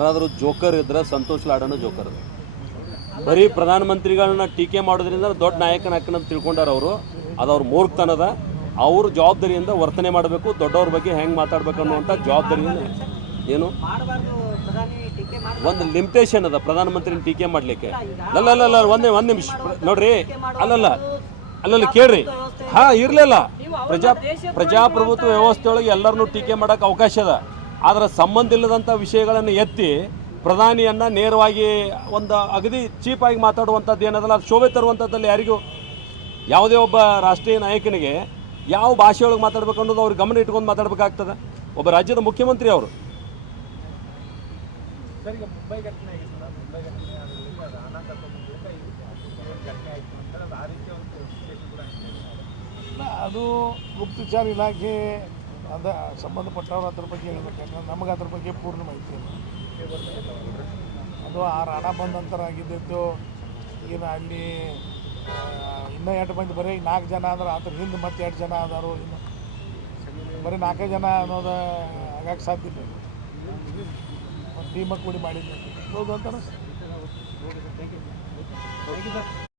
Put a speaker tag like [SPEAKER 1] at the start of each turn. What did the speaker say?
[SPEAKER 1] ಯಾರಾದರೂ ಜೋಕರ್ ಇದ್ರೆ ಸಂತೋಷ್ ಲಾಡನು ಜೋಕರ್. ಬರೀ ಪ್ರಧಾನಮಂತ್ರಿಗಳನ್ನ ಟೀಕೆ ಮಾಡೋದ್ರಿಂದ ದೊಡ್ಡ ನಾಯಕನ ನಾಯಕನಾಕನ ತಿಳ್ಕೊಂಡಾರ ಅವರು. ಅದು ಅವ್ರ ಮೂರ್ಖತನದ. ಅವ್ರ ಜವಾಬ್ದಾರಿಯಿಂದ ವರ್ತನೆ ಮಾಡಬೇಕು, ದೊಡ್ಡವ್ರ ಬಗ್ಗೆ ಹೆಂಗೆ ಮಾತಾಡ್ಬೇಕು ಅನ್ನುವಂಥ ಜವಾಬ್ದಾರಿಯನ್ನು ಏನು? ಒಂದು ಲಿಮಿಟೇಷನ್ ಅದ ಪ್ರಧಾನಮಂತ್ರಿನ ಟೀಕೆ ಮಾಡಲಿಕ್ಕೆ. ಅಲ್ಲ ಅಲ್ಲ ಅಲ್ಲ, ಒಂದೇ ಒಂದು ನಿಮಿಷ. ನೋಡ್ರಿ ಅಲ್ಲಲ್ಲ ಅಲ್ಲಲ್ಲ ಕೇಳ್ರಿ. ಹಾ, ಇರ್ಲಿಲ್ಲ. ಪ್ರಜಾ, ಪ್ರಜಾಪ್ರಭುತ್ವ ವ್ಯವಸ್ಥೆ ಒಳಗೆ ಎಲ್ಲರನ್ನೂ ಟೀಕೆ ಮಾಡಕ್ಕೆ ಅವಕಾಶ ಅದ. ಆದ್ರೆ ಸಂಬಂಧ ಇಲ್ಲದಂಥ ವಿಷಯಗಳನ್ನು ಎತ್ತಿ ಪ್ರಧಾನಿಯನ್ನ ನೇರವಾಗಿ ಒಂದು ಅಗದಿ ಚೀಪಾಗಿ ಮಾತಾಡುವಂಥದ್ದು ಏನದಲ್ಲ ಅದು ಶೋಭೆ ತರುವಂಥದ್ದಲ್ಲಿ ಯಾರಿಗೂ ಯಾವುದೇ ಒಬ್ಬ ರಾಷ್ಟ್ರೀಯ ನಾಯಕನಿಗೆ ಯಾವ ಭಾಷೆಯೊಳಗೆ ಮಾತಾಡ್ಬೇಕು ಅನ್ನೋದು ಅವ್ರಿಗೆ ಗಮನ ಇಟ್ಕೊಂಡು ಮಾತಾಡಬೇಕಾಗ್ತದೆ. ಒಬ್ಬ ರಾಜ್ಯದ ಮುಖ್ಯಮಂತ್ರಿ ಅವರು.
[SPEAKER 2] ಅದು
[SPEAKER 3] ಗುಪ್ತಚರ ಇಲಾಖೆ ಅದ ಸಂಬಂಧಪಟ್ಟವ್ರು ಅದ್ರ ಬಗ್ಗೆ ಹೇಳ್ಬೇಕಂದ್ರೆ ನಮಗೆ ಅದ್ರ ಬಗ್ಗೆ ಪೂರ್ಣ ಮಾಹಿತಿ ಇಲ್ಲ. ಅದು ಆ ರಾಣ ಬಂದ ನಂತರ ಆಗಿದ್ದಿದ್ದು. ಈಗ ಅಲ್ಲಿ ಇನ್ನೂ ಎರಡು ಮಂದಿ ಬರೀ ನಾಲ್ಕು ಜನ ಅಂದ್ರೆ ಅದ್ರ ಹಿಂದೆ ಮತ್ತೆ ಎರಡು ಜನ ಅದಾರು ಇನ್ನು ಬರೀ ನಾಲ್ಕೇ ಜನ ಅನ್ನೋದು ಆಗಕ್ಕೆ ಸಾಧ್ಯ ಇಲ್ಲ. ಟೀಮಾಗಿ ಕೂಡಿ ಮಾಡಿದ್ದೆ. ಹೌದು ಅಂತ